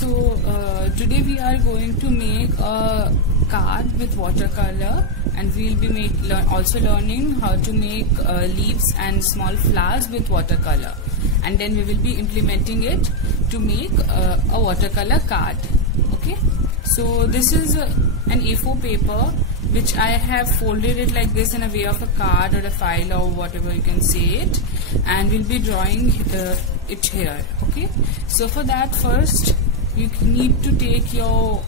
Today we are going to make a card with watercolor, and we'll be also learning how to make leaves and small flowers with watercolor, and then we will be implementing it to make a watercolor card. Okay, so this is an A4 paper which I have folded it like this in a way of a card or a file or whatever you can say it, and we'll be drawing it here. Okay, so for that, first you need to take your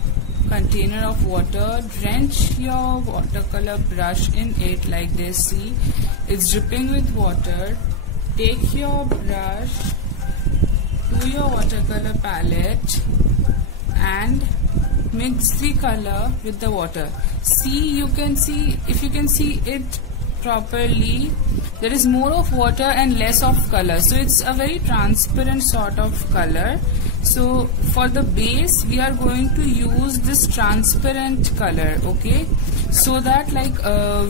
container of water, drench your watercolor brush in it like this. See, it's dripping with water. Take your brush to your watercolor palette and mix the color with the water. See, if you can see it properly, there is more of water and less of color, so it's a very transparent sort of color. So for the base we are going to use this transparent color, okay, so that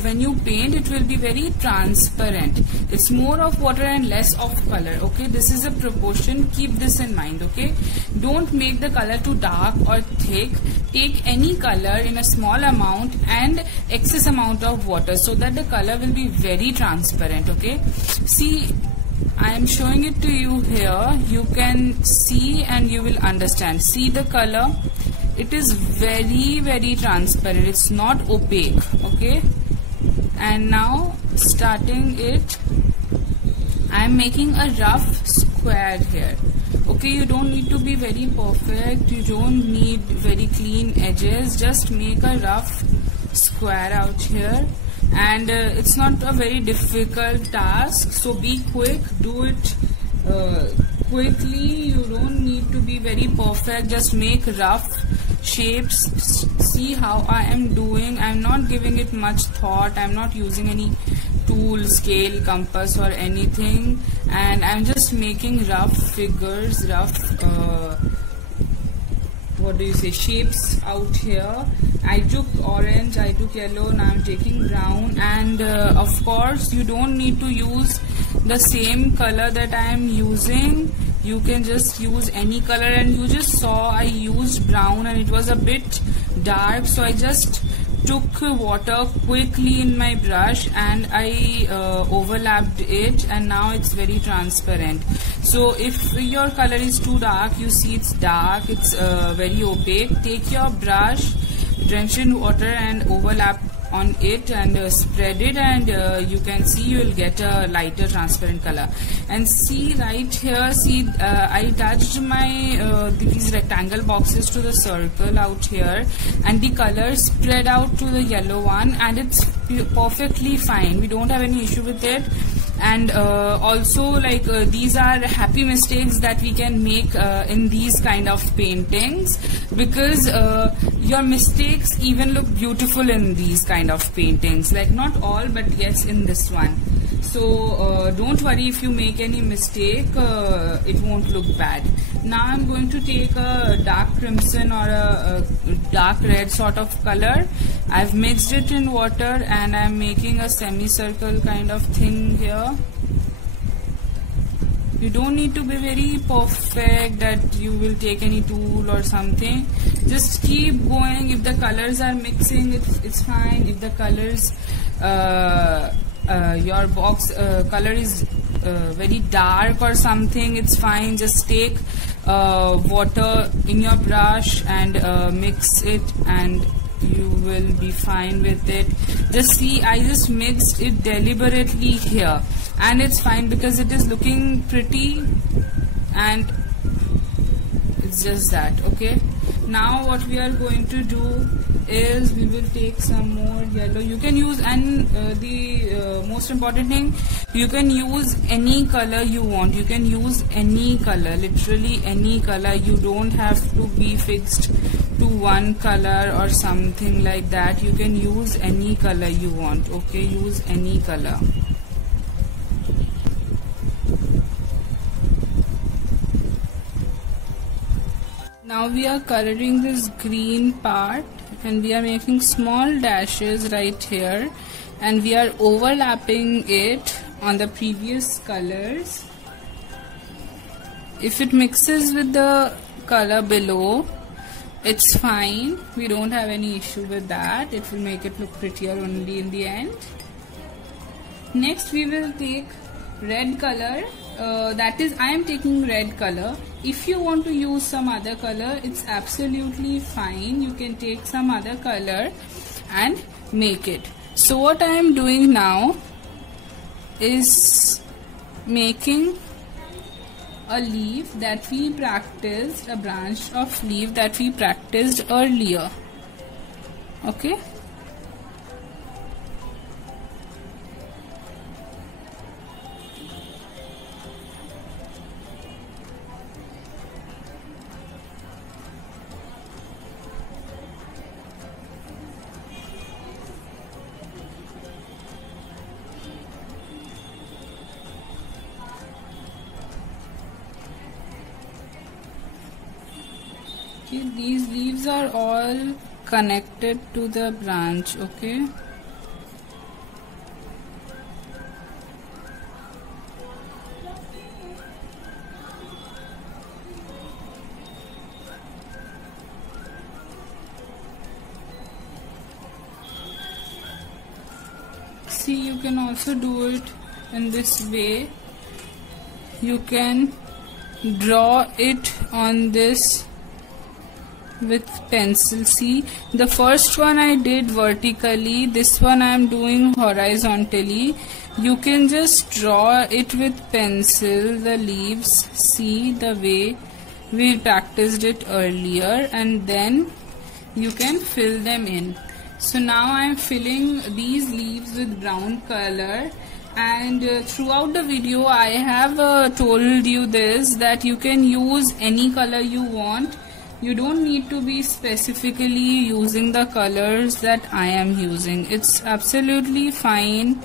when you paint it will be very transparent. It's more of water and less of color, okay. This is a proportion, keep this in mind, okay. Don't make the color too dark or thick. Take any color in a small amount and excess amount of water so that the color will be very transparent, okay. See, I am showing it to you here. You can see and you will understand. See the color, it is very, very transparent. It's not opaque, okay. And now starting it, I am making a rough square here. Okay, you don't need to be very perfect. You don't need very clean edges. Just make a rough square out here. And it's not a very difficult task, so be quick, do it quickly. You don't need to be very perfect, just make rough shapes. See how I am doing. I'm not giving it much thought. I'm not using any tool, scale, compass or anything, and I'm just making rough figures, rough shapes out here. I took orange, I took yellow, now I'm taking brown, and of course you don't need to use the same color that I am using. You can just use any color, and you just saw I used brown and it was a bit dark, so I just took water quickly in my brush and I overlapped it, and now it's very transparent. So if your color is too dark, you see it's dark, it's very opaque, take your brush, drench in water and overlap on it and spread it, and you can see you will get a lighter transparent color. And see right here, see I touched my these rectangle boxes to the circle out here, and the color spread out to the yellow one, and it's perfectly fine. We don't have any issue with it. And also these are happy mistakes that we can make in these kind of paintings, because your mistakes even look beautiful in these kind of paintings, like not all, but yes, in this one. So don't worry if you make any mistake, it won't look bad. Now I'm going to take a dark crimson or a dark red sort of color. I've mixed it in water and I'm making a semicircle kind of thing here. You don't need to be very perfect that you will take any tool or something. Just keep going. If the colors are mixing, it's fine. If the colors, your box color is very dark or something, it's fine. Just take water in your brush and mix it, and you will be fine with it. Just see, I just mixed it deliberately here, and it's fine because it is looking pretty, and it's just that. Okay, now what we are going to do is we will take some more yellow. You can use, and the most important thing, you can use any color you want. You can use any color, literally any color. You don't have to be fixed to one color or something like that. You can use any color you want, okay. Use any color. Now we are coloring this green part, and we are making small dashes right here, and we are overlapping it on the previous colors. If it mixes with the color below, it's fine. We don't have any issue with that. It will make it look prettier only in the end. Next we will take red color. That is, I am taking red color. If you want to use some other color, it's absolutely fine. You can take some other color and make it. So what I am doing now is making a leaf that we practiced, a branch of leaf that we practiced earlier. Okay. These leaves are all connected to the branch, okay? See, you can also do it in this way. You can draw it on this with pencil. See, the first one I did vertically, this one I am doing horizontally. You can just draw it with pencil, the leaves, see the way we practiced it earlier, and then you can fill them in. So now I am filling these leaves with brown color, and throughout the video I have told you this, that you can use any color you want. You don't need to be specifically using the colors that I am using. It's absolutely fine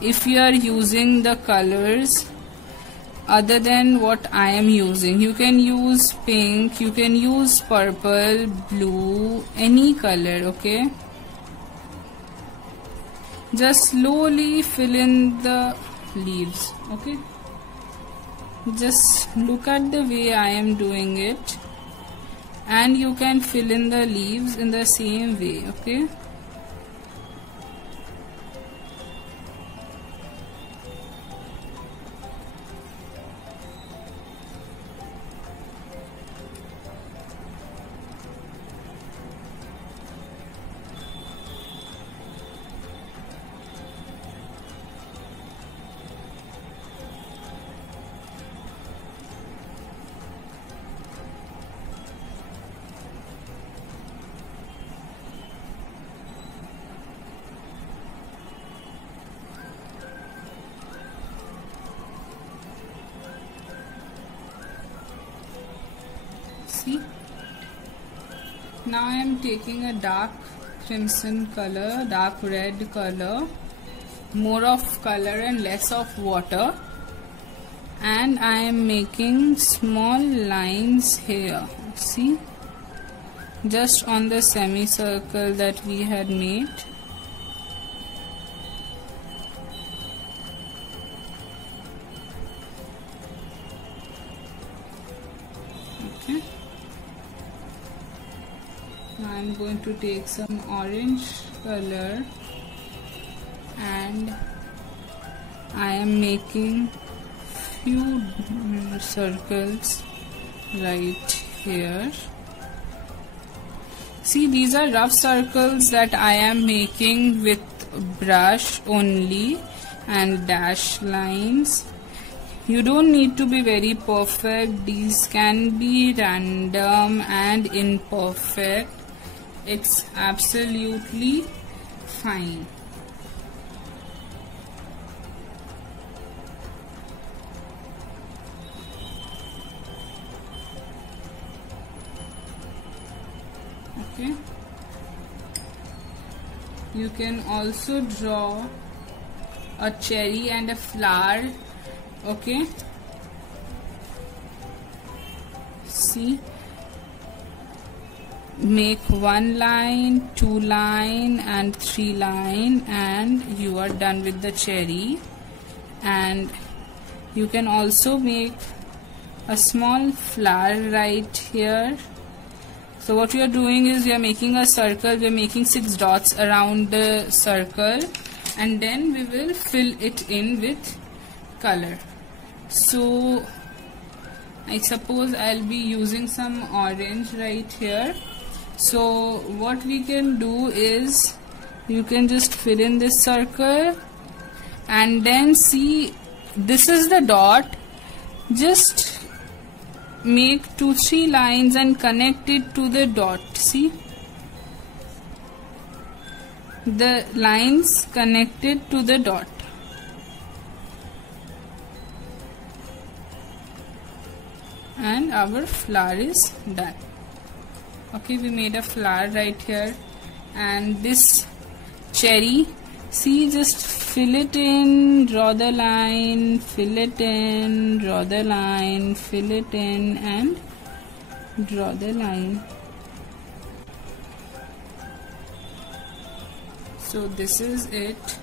if you are using the colors other than what I am using. You can use pink, you can use purple, blue, any color, okay? Just slowly fill in the leaves, okay? Just look at the way I am doing it, and you can fill in the leaves in the same way, okay? See, now I am taking a dark crimson color, dark red color, more of color and less of water, and I am making small lines here. See, just on the semicircle that we had made. Okay. Now I am going to take some orange color and I am making few circles right here. See, these are rough circles that I am making with brush only and dash lines. You don't need to be very perfect. These can be random and imperfect. It's absolutely fine. Okay. You can also draw a cherry and a flower. Okay. See, make 1 line, 2 line and 3 line, and you are done with the cherry. And you can also make a small flower right here. So what we are doing is we are making a circle. We are making 6 dots around the circle, and then we will fill it in with color. So I suppose I'll be using some orange right here. So what we can do is you can just fill in this circle, and then see, this is the dot. Just make 2-3 lines and connect it to the dot. See, the lines connected to the dot. And our flower is done. Okay, we made a flower right here. And this cherry, see, just fill it in, draw the line, fill it in, draw the line, fill it in, and draw the line. So this is it.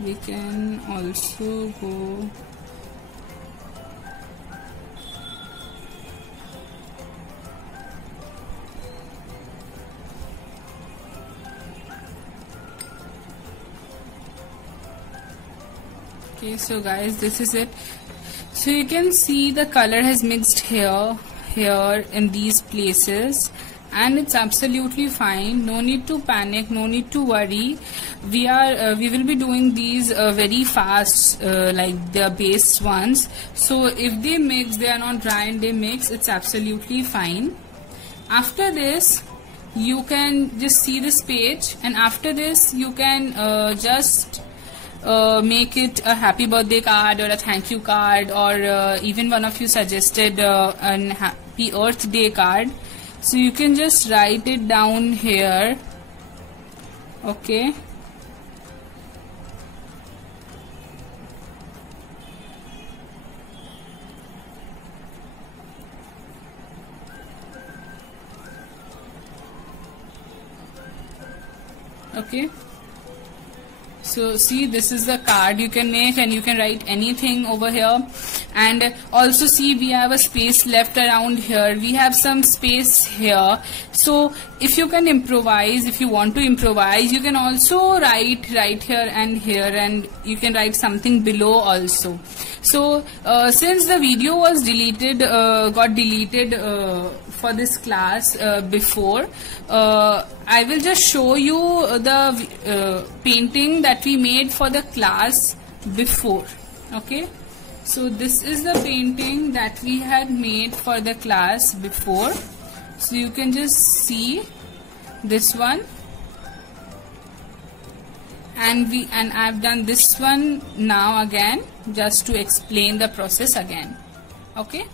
We can also go okay. So guys, this is it. So you can see the color has mixed here in these places, and it's absolutely fine. No need to panic, no need to worry. We will be doing these very fast, like the base ones. So if they mix, they are not dry and they mix, it's absolutely fine. After this, you can just see this page, and after this you can just make it a happy birthday card or a thank you card, or even one of you suggested an happy Earth Day card. So you can just write it down here. Okay. Okay. So see, this is the card you can make, and you can write anything over here. And also see, we have a space left around here. We have some space here. So if you can improvise, if you want to improvise, you can also write right here and here, and you can write something below also. So since the video was deleted, got deleted for this class before, I will just show you the painting that we made for the class before. Okay, so this is the painting that we had made for the class before. So you can just see this one, and I've done this one now again, just to explain the process again. Okay.